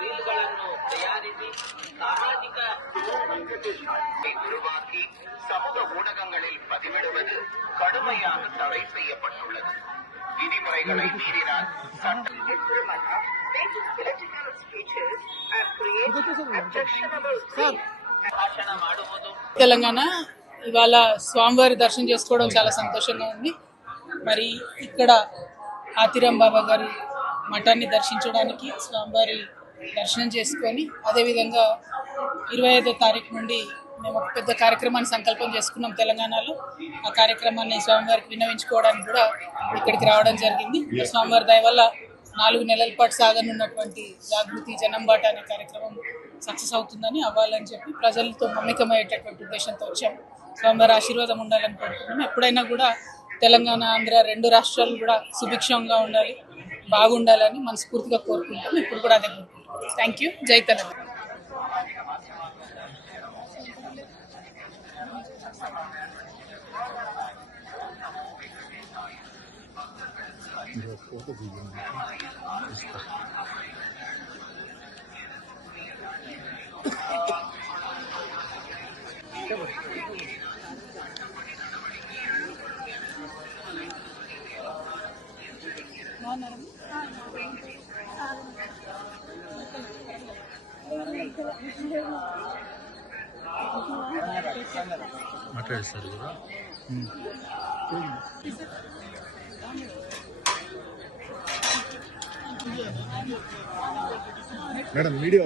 ರೀಲ್ಗಳನ್ನು ತಯಾರಿಸಿ ಸಾಮಾಜಿಕ உருவாக்கி சமூக ஊடகங்களில் பதிவிடுவது கடுமையாக தடை செய்யப்பட்டுள்ளது விதிமுறைகளை மீறினால் சட்ட ಭಾಷಣ ಮಾಡುವುದು తెలంగాణ ఇవాళ స్వామివారి దర్శనం చేసుకోవడం చాలా సంతోషంగా ఉంది మరి ఇక్కడ ఆతిరాం బాబా గారి మఠాన్ని దర్శించడానికి స్వామివారి దర్శనం చేసుకొని అదేవిధంగా ఇరవై ఐదో తారీఖు నుండి మేము ఒక పెద్ద కార్యక్రమాన్ని సంకల్పం చేసుకున్నాం తెలంగాణలో. ఆ కార్యక్రమాన్ని స్వామివారికి విన్నవించుకోవడానికి కూడా ఇక్కడికి రావడం జరిగింది. స్వామివారి దయ వల్ల నాలుగు నెలల పాటు సాగనున్నటువంటి జాగృతి జనం బాట అనే కార్యక్రమం సక్సెస్ అవుతుందని అవ్వాలని చెప్పి ప్రజలతో మమేకమయ్యేటటువంటి ఉద్దేశంతో వచ్చాం. స్వామివారి ఆశీర్వాదం ఉండాలని కోరుకుంటున్నాం. ఎప్పుడైనా కూడా తెలంగాణ ఆంధ్ర రెండు రాష్ట్రాలు కూడా సుభిక్షంగా ఉండాలి బాగుండాలని మనస్ఫూర్తిగా కోరుకుంటాం ఇప్పుడు కూడా అదే కోరుకుంటాం Thank you. Jai తెలంగాణ మాట్లాడేస్తారు కదా మేడం వీడియో